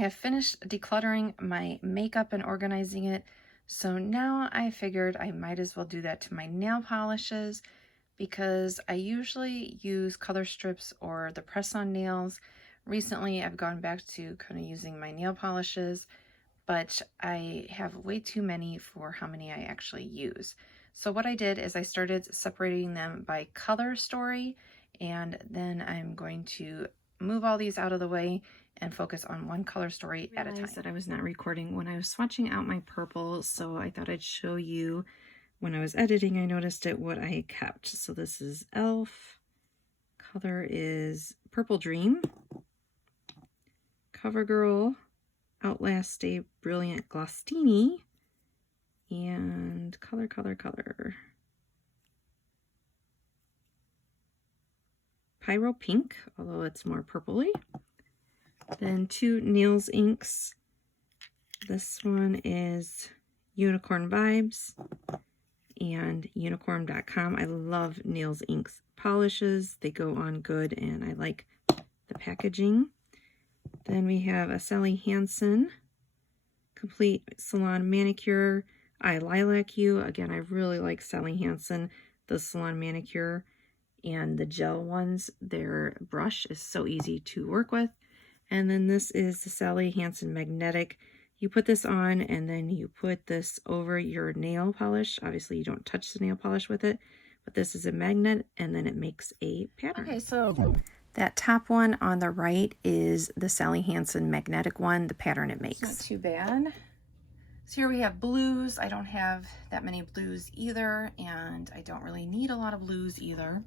I have finished decluttering my makeup and organizing it, so now I figured I might as well do that to my nail polishes because I usually use color strips or the press-on nails. Recently, I've gone back to kind of using my nail polishes, but I have way too many for how many I actually use. So what I did is I started separating them by color story, and then I'm going to move all these out of the way and focus on one color story at a time. I said I was not recording when I was swatching out my purple, so I thought I'd show you when I was editing. I noticed it what I kept. So this is Elf, color is Purple Dream, CoverGirl, Outlast Stay Brilliant Glostini, and color. Pyro Pink, although it's more purpley. Then two Nails inks. This one is Unicorn Vibes and unicorn.com. I love Nails inks polishes. They go on good and I like the packaging. Then we have a Sally Hansen Complete Salon Manicure. I Lilac You. Again, I really like Sally Hansen, the salon manicure and the gel ones. Their brush is so easy to work with. And then this is the Sally Hansen Magnetic. You put this on and then you put this over your nail polish. Obviously you don't touch the nail polish with it, but this is a magnet and then it makes a pattern. Okay, so that top one on the right is the Sally Hansen Magnetic one, the pattern it makes. It's not too bad. So here we have blues. I don't have that many blues either, and I don't really need a lot of blues either.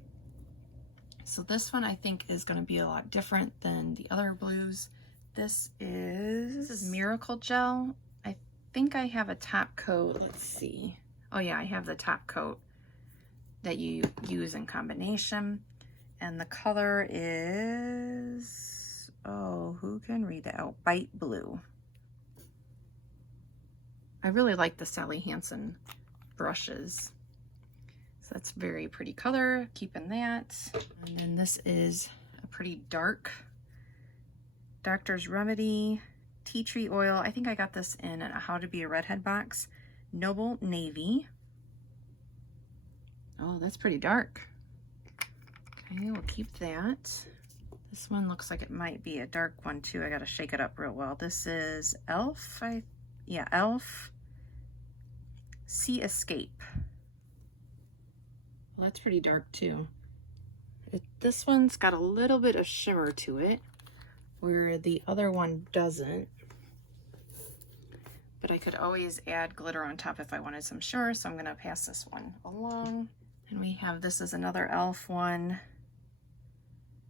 So this one I think is going to be a lot different than the other blues. This is Miracle Gel. I think I have a top coat. Let's see. Oh yeah, I have the top coat that you use in combination. And the color is, oh, who can read that? Oh, Bite Blue. I really like the Sally Hansen brushes. So that's very pretty color, keeping that. And then this is a pretty dark Doctor's Remedy Tea Tree Oil. I think I got this in a How to Be a Redhead box. Noble Navy. Oh, that's pretty dark. Okay, we'll keep that. This one looks like it might be a dark one too. I gotta shake it up real well. This is Elf. Elf Sea Escape. Well, that's pretty dark too. This one's got a little bit of shimmer to it, where the other one doesn't. But I could always add glitter on top if I wanted some shimmer, so I'm gonna pass this one along. And we have, this is another Elf one.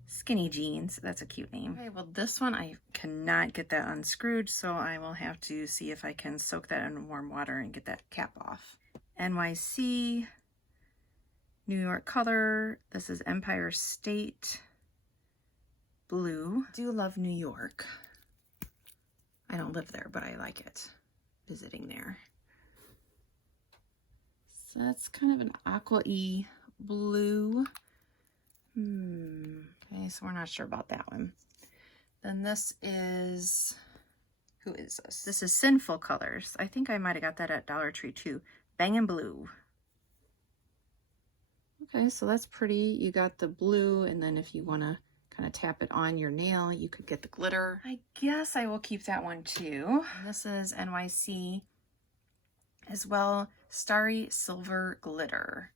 Skinny Jeans, that's a cute name. Okay, well this one I cannot get that unscrewed, so I will have to see if I can soak that in warm water and get that cap off. NYC, New York color. This is Empire State Blue. I do love New York. I don't live there, but I like it, visiting there. So that's kind of an aqua-y blue. Okay, so we're not sure about that one. Then this is, who is this? This is Sinful Colors. I think I might have got that at Dollar Tree too. Bangin' Blue. Okay, so that's pretty. You got the blue, and then if you want to kind of tap it on your nail, you could get the glitter. I guess I will keep that one too. This is NYC as well. Starry Silver Glitter.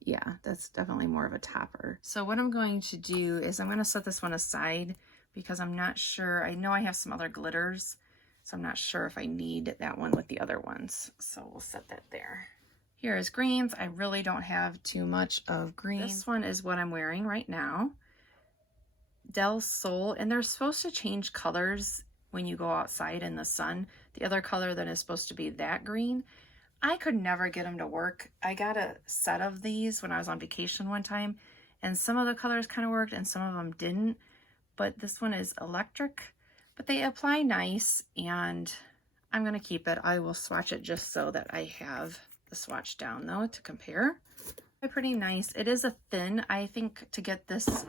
Yeah, that's definitely more of a topper. So what I'm going to do is I'm going to set this one aside because I'm not sure. I know I have some other glitters, so I'm not sure if I need that one with the other ones. So we'll set that there. Here is greens. I really don't have too much of green. This one is what I'm wearing right now. Del Sol, and they're supposed to change colors when you go outside in the sun. The other color that is supposed to be that green. I could never get them to work. I got a set of these when I was on vacation one time, and some of the colors kind of worked and some of them didn't. But this one is electric, but they apply nice, and I'm going to keep it. I will swatch it just so that I have the swatch down though to compare. They're pretty nice. It is a thin. I think to get this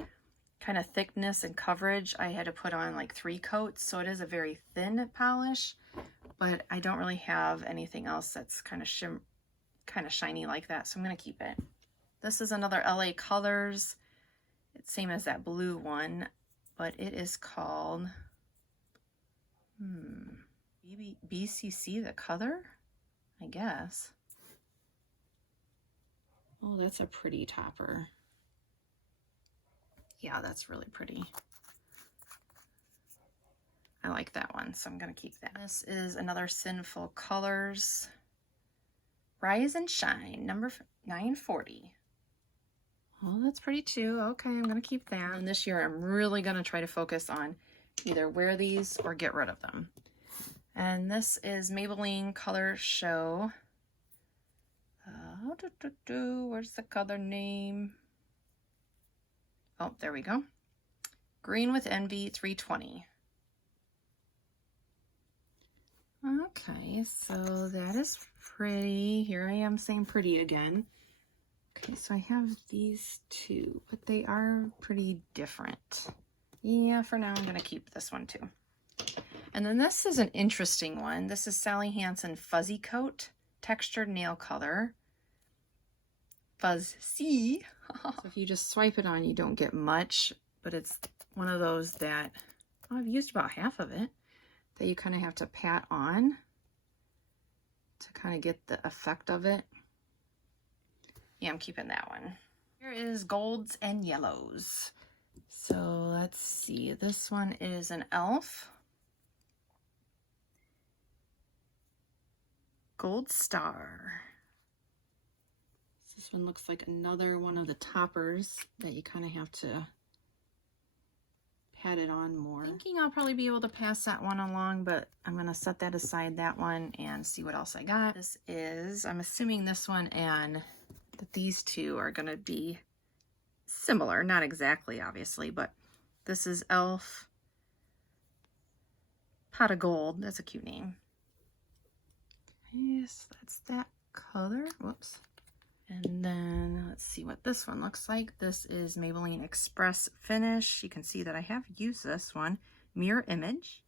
kind of thickness and coverage, I had to put on like 3 coats, so it is a very thin polish, but I don't really have anything else that's kind of shiny like that, so I'm going to keep it. This is another LA Colors. It's same as that blue one, but it is called BCC the color, I guess. Oh, that's a pretty topper. Yeah, that's really pretty. I like that one, so I'm gonna keep that. This is another Sinful Colors Rise and Shine, number 940. Oh, that's pretty too. Okay, I'm gonna keep that. And this year I'm really gonna try to focus on either wear these or get rid of them. And this is Maybelline Color Show. Where's the color name? Oh, there we go. Green with Envy 320. Okay, so that is pretty. Here I am saying pretty again. Okay, so I have these two, but they are pretty different. Yeah, for now I'm going to keep this one too. And then this is an interesting one. This is Sally Hansen Fuzzy Coat Textured Nail Color. Fuzzy. So if you just swipe it on, you don't get much, but it's one of those that, oh, I've used about half of it, that you kind of have to pat on to kind of get the effect of it. Yeah, I'm keeping that one. Here is Golds and Yellows. So let's see, this one is an e.l.f. Gold Star. This one looks like another one of the toppers that you kind of have to pat it on more. Thinking I'll probably be able to pass that one along, but I'm going to set that aside, that one, and see what else I got. This is, I'm assuming this one and that these two are going to be similar. Not exactly, obviously, but this is e.l.f. Pot of Gold. That's a cute name. Yes, that's that color. Whoops. And then let's see what this one looks like. This is Maybelline Express Finish. You can see that I have used this one. Mirror Image.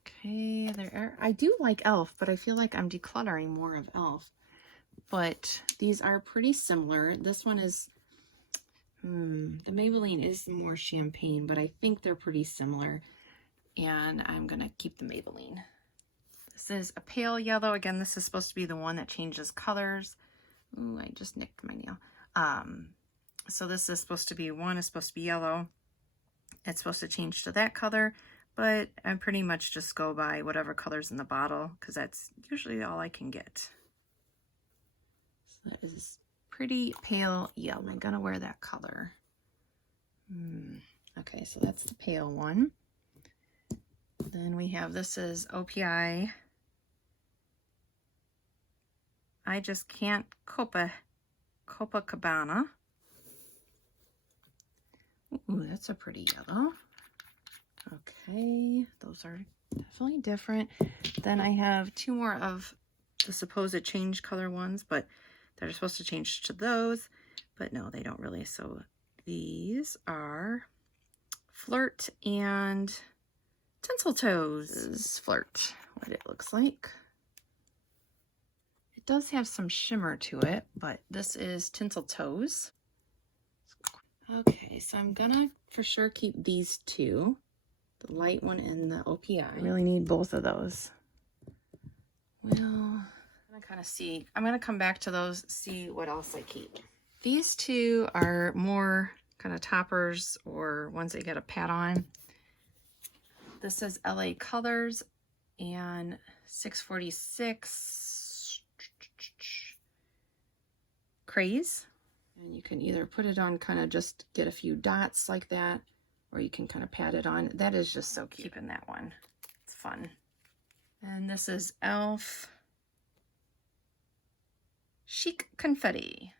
Okay, there are, I do like e.l.f., but I feel like I'm decluttering more of e.l.f. But these are pretty similar. This one is, the Maybelline is more champagne, but I think they're pretty similar. And I'm gonna keep the Maybelline. This is a pale yellow. Again, this is supposed to be the one that changes colors. Ooh, I just nicked my nail. So this is supposed to be, one is supposed to be yellow. It's supposed to change to that color, but I pretty much just go by whatever color's in the bottle because that's usually all I can get. So that is pretty pale yellow. I'm gonna wear that color. Okay, so that's the pale one. Then we have, this is OPI. I Just Can't Copacabana. Ooh, that's a pretty yellow. Okay, those are definitely different. Then I have two more of the supposed change color ones, but they're supposed to change to those, but no, they don't really. So these are Flirt and Tinsel Toes. This is Flirt, what it looks like. It does have some shimmer to it, but this is Tinsel Toes. Okay, so I'm gonna for sure keep these two, the light one and the OPI. I really need both of those. Well, I'm gonna kind of see. I'm gonna come back to those, see what else I keep. These two are more kind of toppers or ones that you gotta pat on. This is LA Colors and 646 Craze. And you can either put it on, kind of just get a few dots like that, or you can kind of pat it on. That is just so cute. Keeping that one. It's fun. And this is e.l.f. Chic Confetti.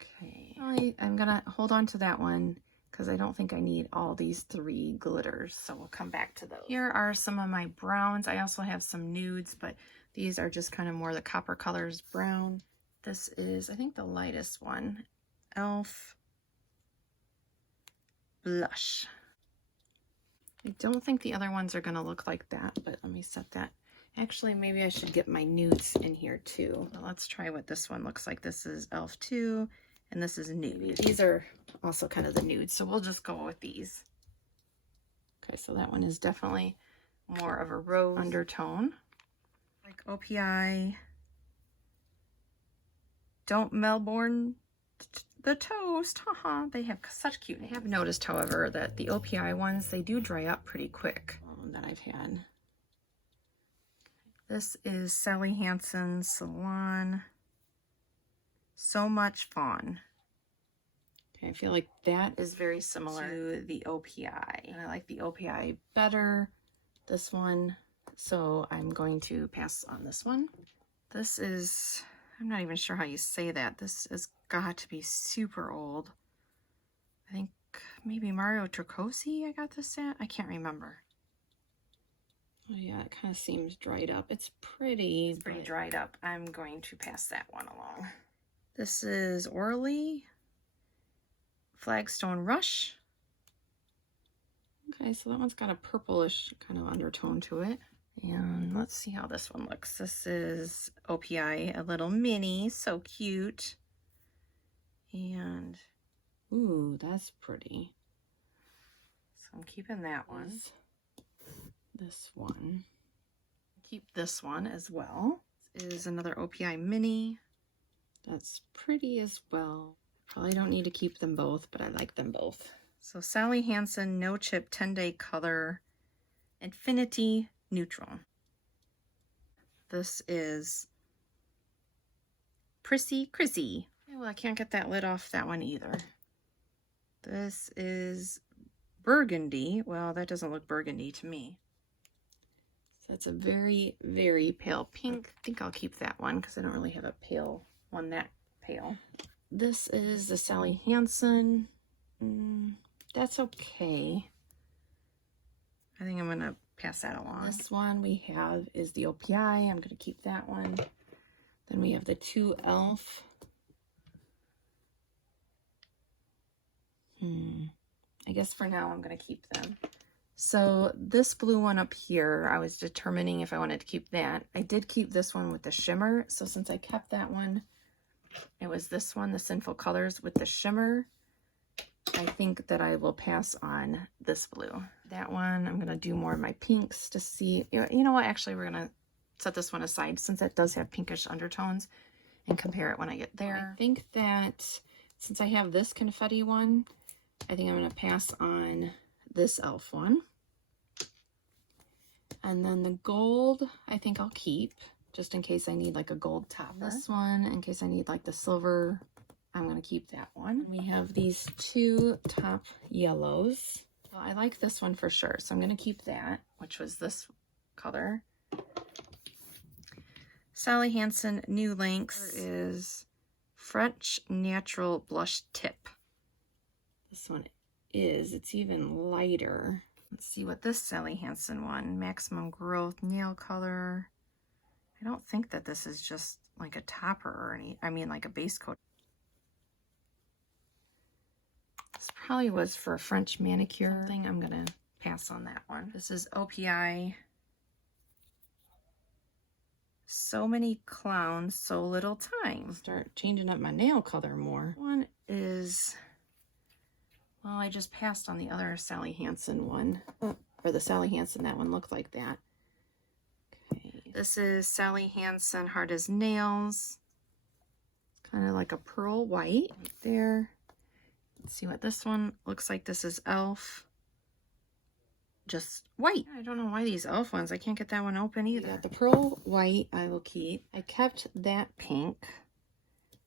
Okay. I'm going to hold on to that one because I don't think I need all these three glitters, so we'll come back to those. Here are some of my browns. I also have some nudes, but these are just kind of more the copper colors brown. This is, I think, the lightest one. e.l.f. Blush. I don't think the other ones are going to look like that, but let me set that. Actually, maybe I should get my nudes in here too. Well, let's try what this one looks like. This is e.l.f. 2, and this is nude. These are also kind of the nudes, so we'll just go with these. Okay, so that one is definitely more of a rose undertone. Like OPI. Don't Melbourne the toast. Haha, they have such cute names. I have noticed, however, that the OPI ones, they do dry up pretty quick that I've had. This is Sally Hansen Salon. So Much Fun. Okay, I feel like that is very similar to the OPI. And I like the OPI better, this one. So I'm going to pass on this one. This is, I'm not even sure how you say that. This has got to be super old. I think maybe Mario Tricosi I got this at. I can't remember. Oh yeah, it kind of seems dried up. It's pretty dried up. I'm going to pass that one along. This is Orly Flagstone Rush. Okay, so that one's got a purplish kind of undertone to it. And let's see how this one looks. This is OPI, a little mini, so cute. And, ooh, that's pretty. So I'm keeping that one. This one. Keep this one as well. This is another OPI mini. That's pretty as well. Probably don't need to keep them both, but I like them both. So Sally Hansen No Chip 10-Day Color Infinity Neutral. This is Prissy Chrissy. Okay, well, I can't get that lid off that one either. This is Burgundy. Well, that doesn't look burgundy to me. So that's a very, very pale pink. I think I'll keep that one because I don't really have a pale one that pale. This is the Sally Hansen. That's okay. I think I'm going to pass that along. This one we have is the OPI. I'm going to keep that one. Then we have the two e.l.f. I guess for now I'm going to keep them. So this blue one up here, I was determining if I wanted to keep that. I did keep this one with the shimmer. So since I kept that one, it was this one, the Sinful Colors with the shimmer. I think that I will pass on this blue. That one, I'm going to do more of my pinks to see. You know what? Actually, we're going to set this one aside since it does have pinkish undertones and compare it when I get there. I think that since I have this confetti one, I think I'm going to pass on this e.l.f. one. And then the gold, I think I'll keep just in case I need like a gold topper. This one, in case I need like the silver, I'm going to keep that one. We have these two top yellows. Well, I like this one for sure, so I'm going to keep that, which was this color. Sally Hansen New Lengths is French Natural Blush Tip. This one is, it's even lighter. Let's see what this Sally Hansen one, Maximum Growth Nail Color. I don't think that this is just like a topper or any, I mean like a base coat. This probably was for a French manicure thing. I'm going to pass on that one. This is OPI. So Many Clowns, So Little Time. Start changing up my nail color more. One is, well, I just passed on the other Sally Hansen one. Or the Sally Hansen, that one looked like that. Okay. This is Sally Hansen Hard as Nails. It's kind of like a pearl white right there. Let's see what this one looks like. This is e.l.f. Just white. I don't know why these e.l.f. ones, I can't get that one open either. Yeah, the pearl white I will keep. I kept that pink.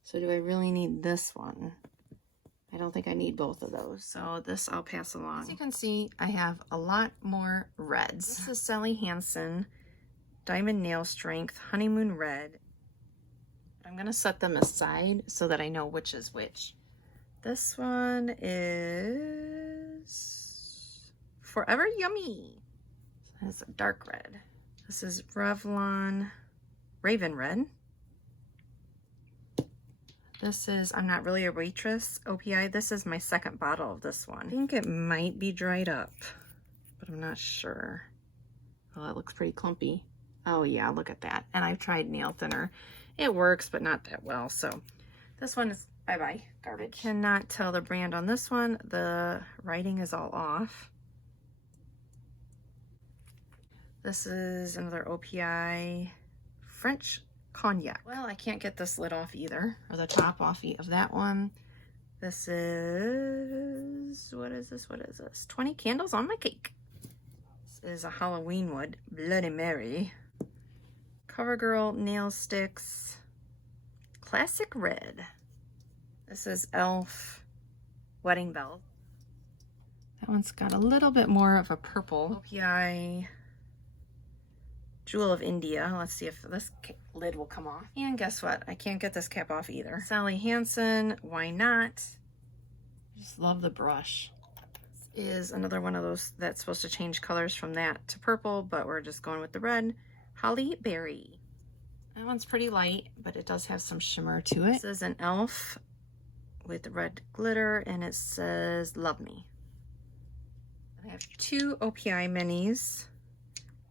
So do I really need this one? I don't think I need both of those. So this I'll pass along. As you can see, I have a lot more reds. This is Sally Hansen Diamond Nail Strength Honeymoon Red. I'm going to set them aside so that I know which is which. This one is Forever Yummy. So that's a dark red. This is Revlon Raven Red. This is, I'm Not Really a Waitress OPI. This is my second bottle of this one. I think it might be dried up, but I'm not sure. Oh, it looks pretty clumpy. Oh yeah, look at that. And I've tried nail thinner. It works, but not that well. So this one is bye-bye, garbage. I cannot tell the brand on this one. The writing is all off. This is another OPI French cognac. Well, I can't get this lid off either, or the top off of that one. This is, what is this? What is this? 20 candles on my cake. This is a Halloween wood, Bloody Mary. CoverGirl nail sticks, classic red. This is Elf wedding bell. That one's got a little bit more of a purple. OPI Jewel of India. Let's see if this lid will come off. And guess what? I can't get this cap off either. Sally Hansen, Why Not? Just love the brush. This is another one of those that's supposed to change colors from that to purple, but we're just going with the red. Holly Berry. That one's pretty light, but it does have some shimmer to it. This is an elf with red glitter, and it says, Love Me. I have 2 OPI minis.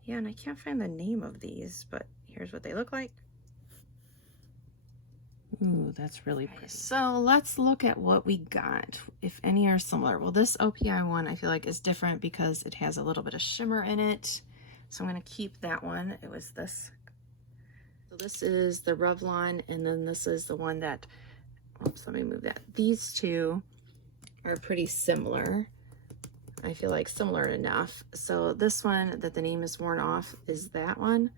Yeah, and I can't find the name of these, but here's what they look like. Ooh, that's really pretty. So let's look at what we got, if any are similar. Well, this OPI one I feel like is different because it has a little bit of shimmer in it. So I'm going to keep that one. It was this. So this is the Revlon, and then this is the one that, oops, let me move that. These two are pretty similar. I feel like similar enough. So this one that the name is worn off is that one.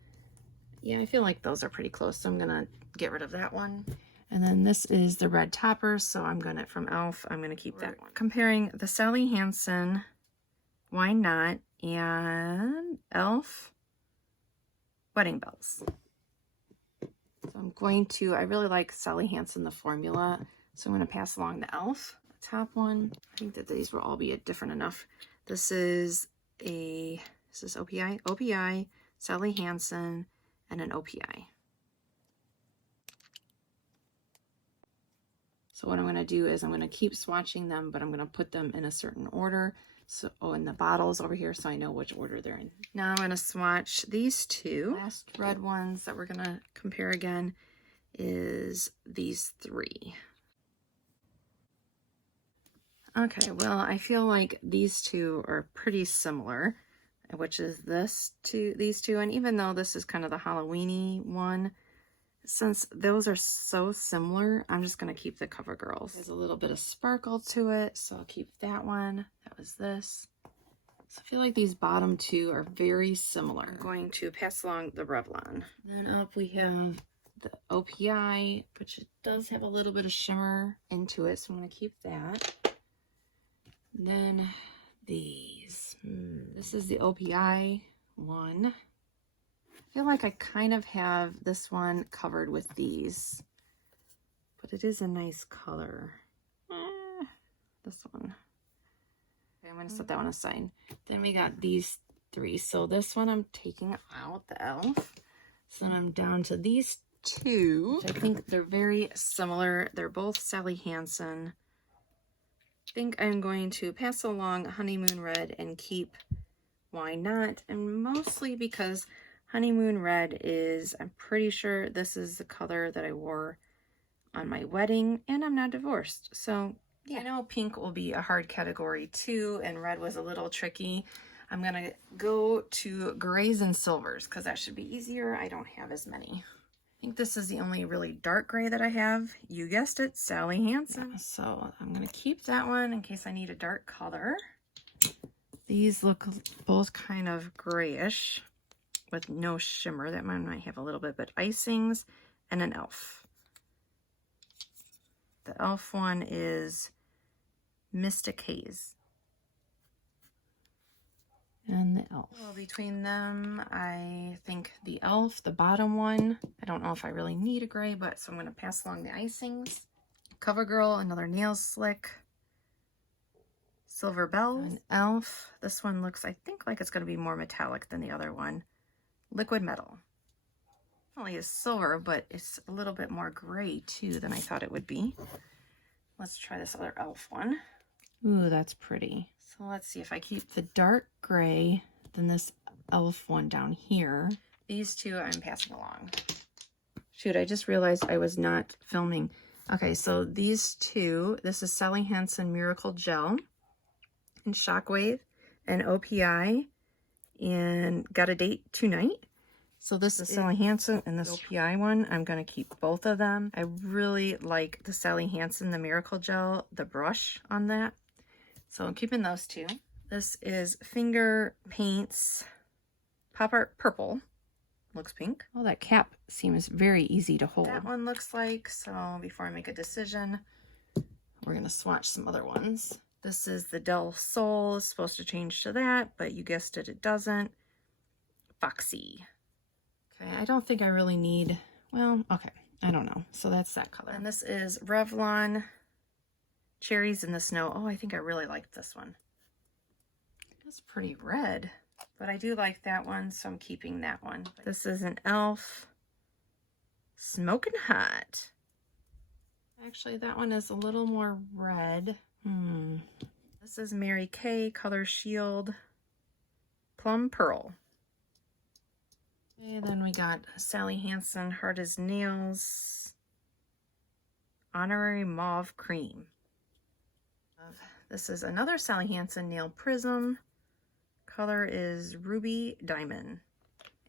Yeah, I feel like those are pretty close. So I'm gonna get rid of that one. And then this is the red topper. So I'm gonna, from Elf, I'm gonna keep that one. Comparing the Sally Hansen Why Not and Elf wedding bells. So I'm going to, I really like Sally Hansen, the formula. So I'm gonna pass along the Elf. Top one. I think that these will all be different enough. This is OPI, Sally Hansen, and an OPI. So what I'm going to do is I'm going to keep swatching them, but I'm going to put them in a certain order. So, in the bottles over here, so I know which order they're in. Now I'm going to swatch these two. Last red ones that we're going to compare again is these 3. Okay, well, I feel like these two are pretty similar, which is these two, and even though this is kind of the Halloween-y one, since those are so similar, I'm just going to keep the CoverGirls. There's a little bit of sparkle to it, so I'll keep that one. That was this. So I feel like these bottom 2 are very similar. I'm going to pass along the Revlon. Then up we have the OPI, which it does have a little bit of shimmer into it, so I'm going to keep that. Then these. This is the OPI one. I feel like I kind of have this one covered with these, but it is a nice color. This one. Okay, I'm going to set that one aside. Then we got these 3. So this one I'm taking out, the Elf. So then I'm down to these 2. I think they're very similar. They're both Sally Hansen. I think I'm going to pass along Honeymoon Red and keep Why Not, and mostly because Honeymoon Red is, I'm pretty sure this is the color that I wore on my wedding, and I'm not divorced. So yeah, I know pink will be a hard category too, and red was a little tricky. I'm gonna go to grays and silvers because that should be easier. I don't have as many. I think this is the only really dark gray that I have. You guessed it, Sally Hansen. Yeah, so I'm going to keep that one in case I need a dark color. These look both kind of grayish with no shimmer. That one might have a little bit, but icings and an Elf. The Elf one is Mystic Haze. And the Elf. Well, between them, I think the Elf, the bottom one, I don't know if I really need a gray, but so I'm going to pass along the icings. CoverGirl, another nail slick. Silver Bells. An Elf. This one looks, I think, like it's going to be more metallic than the other one. Liquid Metal. Definitely is silver, but it's a little bit more gray too than I thought it would be. Let's try this other elf one. Ooh, that's pretty. So let's see if I keep the dark gray, then this elf one down here. These two I'm passing along. Shoot, I just realized I was not filming. Okay, so these two, this is Sally Hansen Miracle Gel and Shockwave and OPI and Got a Date Tonight. So this is Sally Hansen and this OPI one. I'm going to keep both of them. I really like the Sally Hansen, the Miracle Gel, the brush on that. So I'm keeping those two. This is Finger Paints Pop Art Purple. Looks pink. Oh, that cap seems very easy to hold. That one looks like, so before I make a decision, we're going to swatch some other ones. This is the Del Sol. It's supposed to change to that, but you guessed it, it doesn't. Foxy. Okay, I don't think I really need, well, okay, I don't know. So that's that color. And this is Revlon Cherries in the Snow. Oh, I think I really like this one. That's pretty red, but I do like that one, so I'm keeping that one. This is an e.l.f. Smoking Hot. Actually, that one is a little more red. This is Mary Kay Color Shield Plum Pearl. Okay, then we got Sally Hansen Hard as Nails Honorary Mauve Cream. This is another Sally Hansen Nail Prism. Color is Ruby Diamond.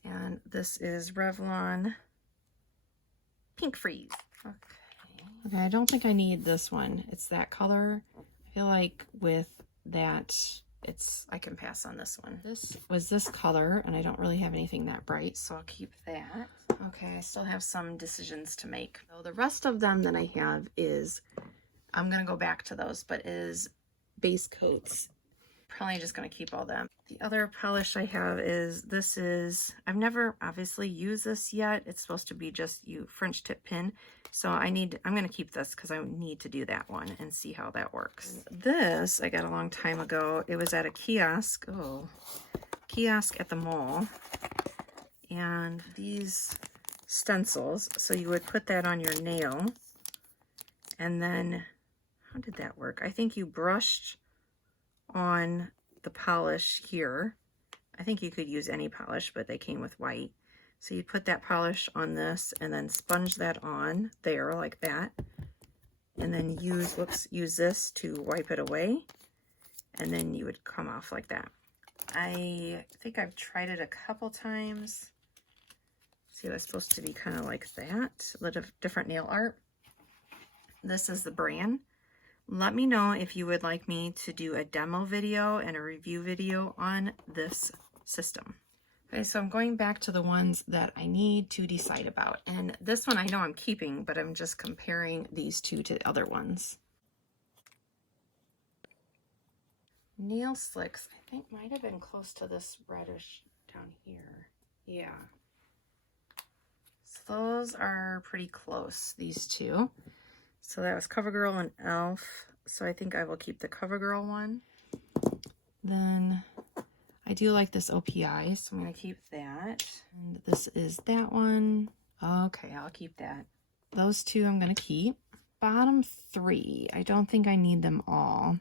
And this is Revlon Pink Freeze. Okay, I don't think I need this one. It's that color. I feel like with that, I can pass on this one. This was this color, and I don't really have anything that bright, so I'll keep that. Okay, I still have some decisions to make. So the rest of them that I have is, I'm going to go back to those, but is base coats. Probably just going to keep all them. The other polish I have is, this is, I've never obviously used this yet. It's supposed to be just French tip pin. So I'm going to keep this because I need to do that one and see how that works. This I got a long time ago. It was at a kiosk. Oh, kiosk at the mall. And these stencils. So you would put that on your nail. And then, how did that work? I think you brushed on the polish here. I think you could use any polish, but they came with white. So you put that polish on this and then sponge that on there like that. And then use this to wipe it away. And then you would come off like that. I think I've tried it a couple times. See, that's supposed to be kind of like that. A little different nail art. This is the brand. Let me know if you would like me to do a demo video and a review video on this system. Okay, so I'm going back to the ones that I need to decide about. And this one I know I'm keeping, but I'm just comparing these two to the other ones. Nail slicks, I think might have been close to this reddish down here. Yeah. So those are pretty close, these two. So that was CoverGirl and e.l.f. So I think I will keep the CoverGirl one. Then I do like this OPI, so I'm going to keep that. And this is that one. Okay, I'll keep that. Those two I'm going to keep. Bottom three, I don't think I need them all.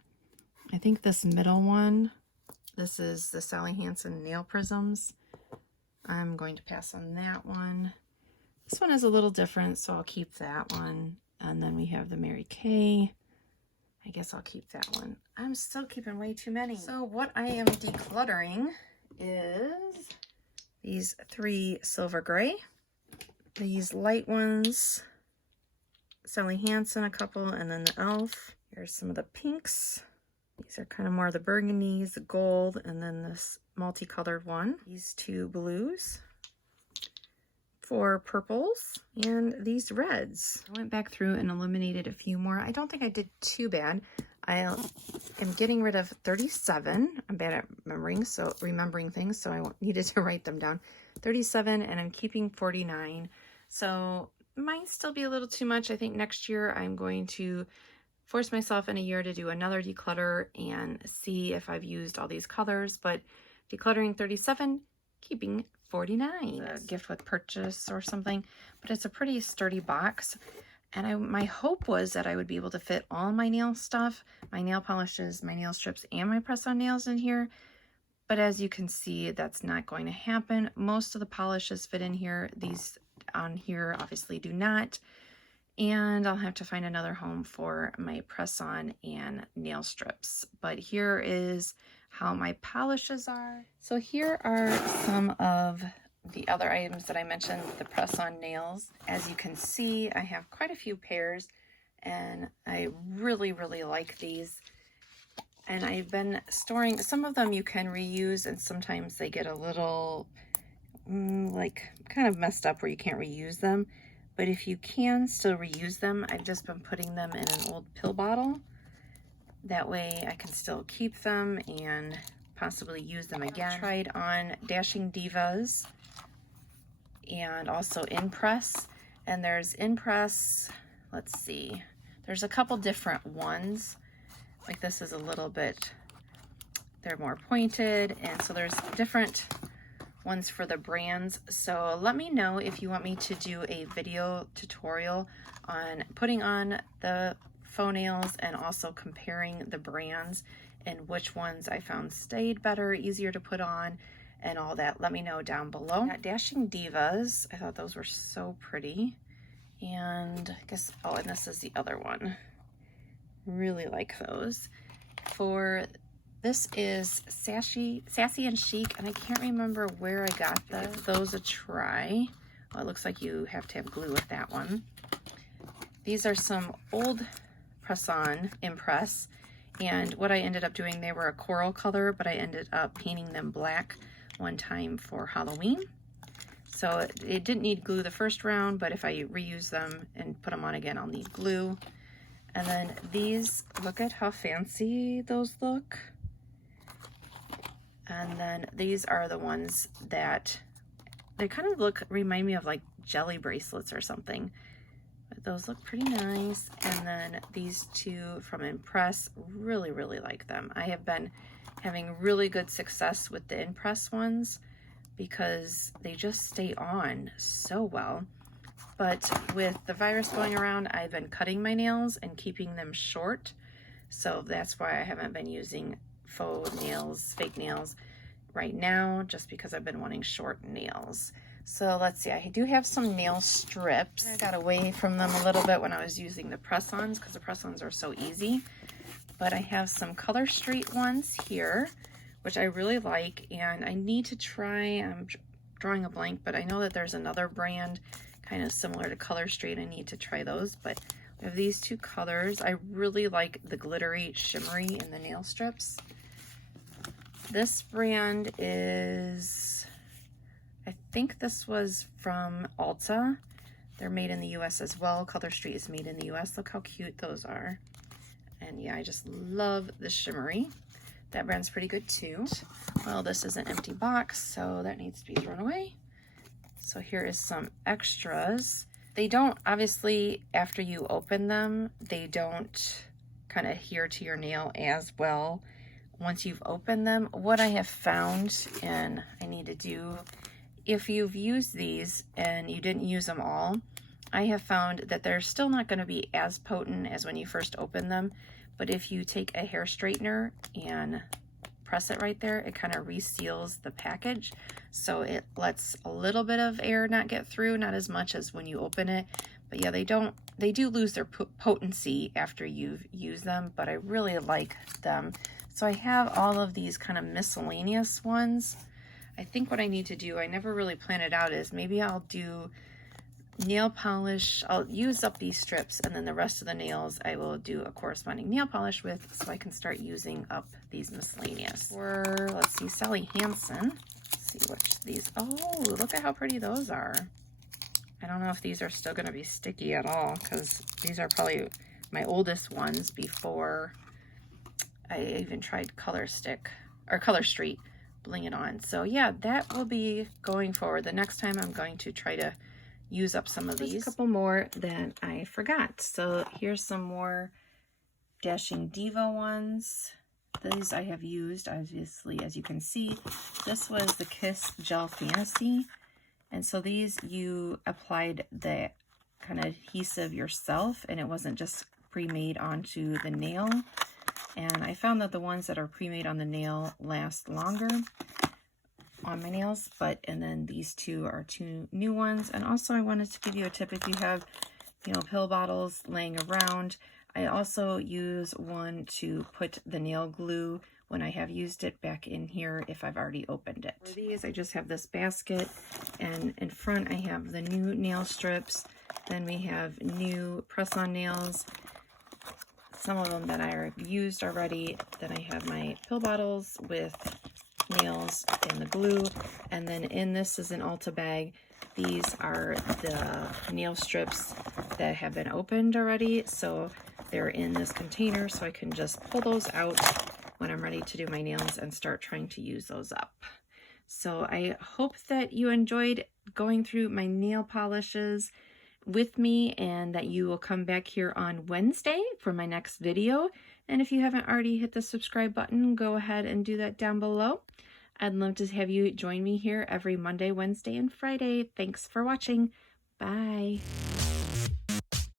I think this middle one, this is the Sally Hansen Nail Prisms. I'm going to pass on that one. This one is a little different, so I'll keep that one. And then we have the Mary Kay. I guess I'll keep that one. I'm still keeping way too many. So what I am decluttering is these 3 silver gray. These light ones, Sally Hansen a couple, and then the e.l.f. Here's some of the pinks. These are kind of more the burgundies, the gold, and then this multicolored one. These 2 blues. 4 purples, and these reds. I went back through and eliminated a few more. I don't think I did too bad. I am getting rid of 37. I'm bad at remembering things, so I needed to write them down. 37, and I'm keeping 49. So might still be a little too much. I think next year I'm going to force myself in a year to do another declutter and see if I've used all these colors. But decluttering 37, keeping $49. A gift with purchase or something, but it's a pretty sturdy box. And my hope was that I would be able to fit all my nail stuff, my nail polishes, my nail strips, and my press-on nails in here. But as you can see, that's not going to happen. Most of the polishes fit in here. These on here obviously do not. And I'll have to find another home for my press-on and nail strips. But here is how my polishes are. So here are some of the other items that I mentioned, the press-on nails. As you can see, I have quite a few pairs, and I really, really like these. And I've been storing, some of them you can reuse, and sometimes they get a little, like, kind of messed up where you can't reuse them. But if you can still reuse them, I've just been putting them in an old pill bottle. That way I can still keep them and possibly use them again. I tried on Dashing Divas and also Impress. And there's Impress, let's see, there's a couple different ones. Like this is a little bit, they're more pointed, and so there's different ones for the brands. So let me know if you want me to do a video tutorial on putting on the faux nails and also comparing the brands and which ones I found stayed better, easier to put on, and all that. Let me know down below. At Dashing Divas, I thought those were so pretty. And I guess, oh, and this is the other one. Really like those. For this is Sassy and Chic, and I can't remember where I got those. Give those a try. Well, it looks like you have to have glue with that one. These are some old press-on Impress, and what I ended up doing, they were a coral color, but I ended up painting them black one time for Halloween. So it didn't need glue the first round, but if I reuse them and put them on again, I'll need glue. And then these, look at how fancy those look. And then these are the ones that, they kind of remind me of like jelly bracelets or something. But those look pretty nice. And then these two from Impress, really, really like them. I have been having really good success with the Impress ones because they just stay on so well. But with the virus going around, I've been cutting my nails and keeping them short. So that's why I haven't been using faux nails, fake nails right now, just because I've been wanting short nails. So let's see, I do have some nail strips. I got away from them a little bit when I was using the press-ons because the press-ons are so easy. But I have some Color Street ones here, which I really like, and I need to try, I'm drawing a blank, but I know that there's another brand kind of similar to Color Street. I need to try those, but we have these two colors. I really like the glittery shimmery in the nail strips. This brand is, I think this was from Ulta. They're made in the US as well. Color Street is made in the US. Look how cute those are. And yeah, I just love the shimmery. That brand's pretty good too. Well, this is an empty box, so that needs to be thrown away. So here is some extras. They don't, obviously, after you open them, they don't kind of adhere to your nail as well once you've opened them. What I have found, and I need to do, if you've used these and you didn't use them all, I have found that they're still not going to be as potent as when you first open them. But if you take a hair straightener and press it right there, it kind of reseals the package, so it lets a little bit of air not get through, not as much as when you open it. But yeah, they do lose their potency after you've used them, but I really like them. So I have all of these kind of miscellaneous ones. I think what I need to do, I never really planned it out, is maybe I'll do nail polish. I'll use up these strips, and then the rest of the nails I will do a corresponding nail polish with, so I can start using up these miscellaneous. Or let's see, Sally Hansen. Let's see which these, oh, look at how pretty those are. I don't know if these are still going to be sticky at all, because these are probably my oldest ones before I even tried Color Street, Bling It On. So yeah, that will be going forward. The next time I'm going to try to use up some of these. There's a couple more that I forgot. So here's some more Dashing Diva ones. these I have used, obviously, as you can see. This was the Kiss Gel Fantasy. And so these, you applied the kind of adhesive yourself, and it wasn't just pre-made onto the nail. And I found that the ones that are pre-made on the nail last longer on my nails, and then these two are two new ones. And also I wanted to give you a tip if you have, you know, pill bottles laying around. I also use one to put the nail glue when I have used it back in here if I've already opened it. For these, I just have this basket, and in front I have the new nail strips. Then we have new press-on nails, some of them that I have used already. Then I have my pill bottles with nails and the glue, and then in this is an Ulta bag. These are the nail strips that have been opened already, so they're in this container, so I can just pull those out when I'm ready to do my nails and start trying to use those up. So I hope that you enjoyed going through my nail polishes with me, and that you will come back here on Wednesday for my next video. And if you haven't already hit the subscribe button, go ahead and do that down below. I'd love to have you join me here every Monday, Wednesday, and Friday. Thanks for watching. Bye.